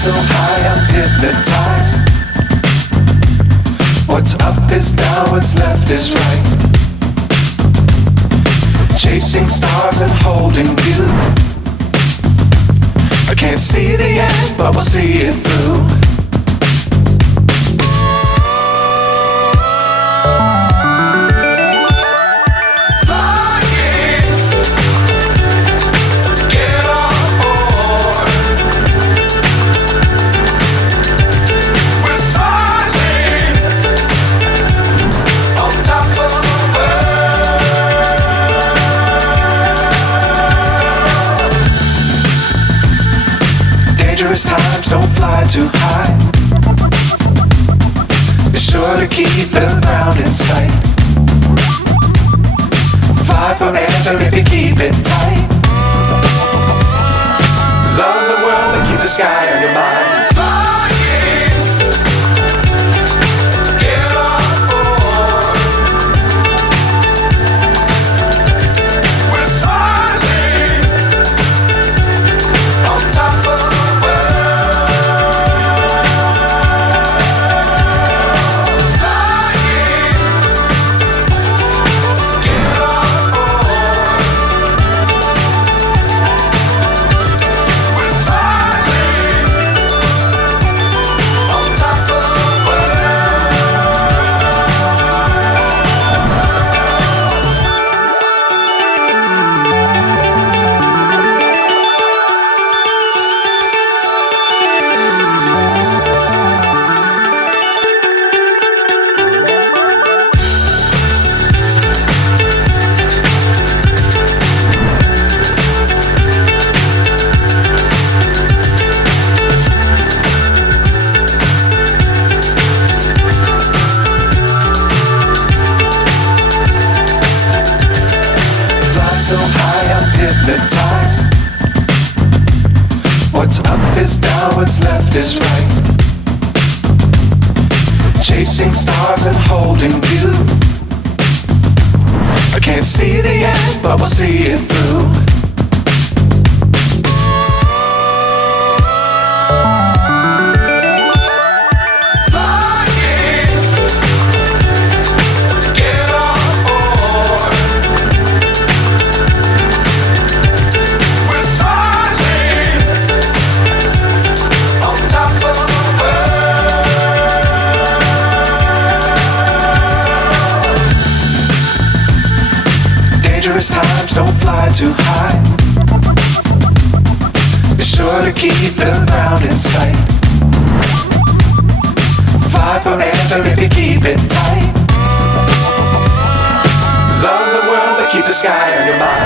so high, I'm hypnotized. What's up is down, what's left is right. Chasing stars and holding you. I can't see the end, but we'll see it through. Dangerous times, don't fly too high. Be sure to keep the ground in sight. Fly forever if you keep it tight. Love the world and keep the sky on your mind. So high, I'm hypnotized. What's up is down, what's left is right. Chasing stars and holding you. I can't see the end, but we'll see it through. Dangerous times, don't fly too high. Be sure to keep the ground in sight. Fly forever if you keep it tight. Love the world, but keep the sky on your mind.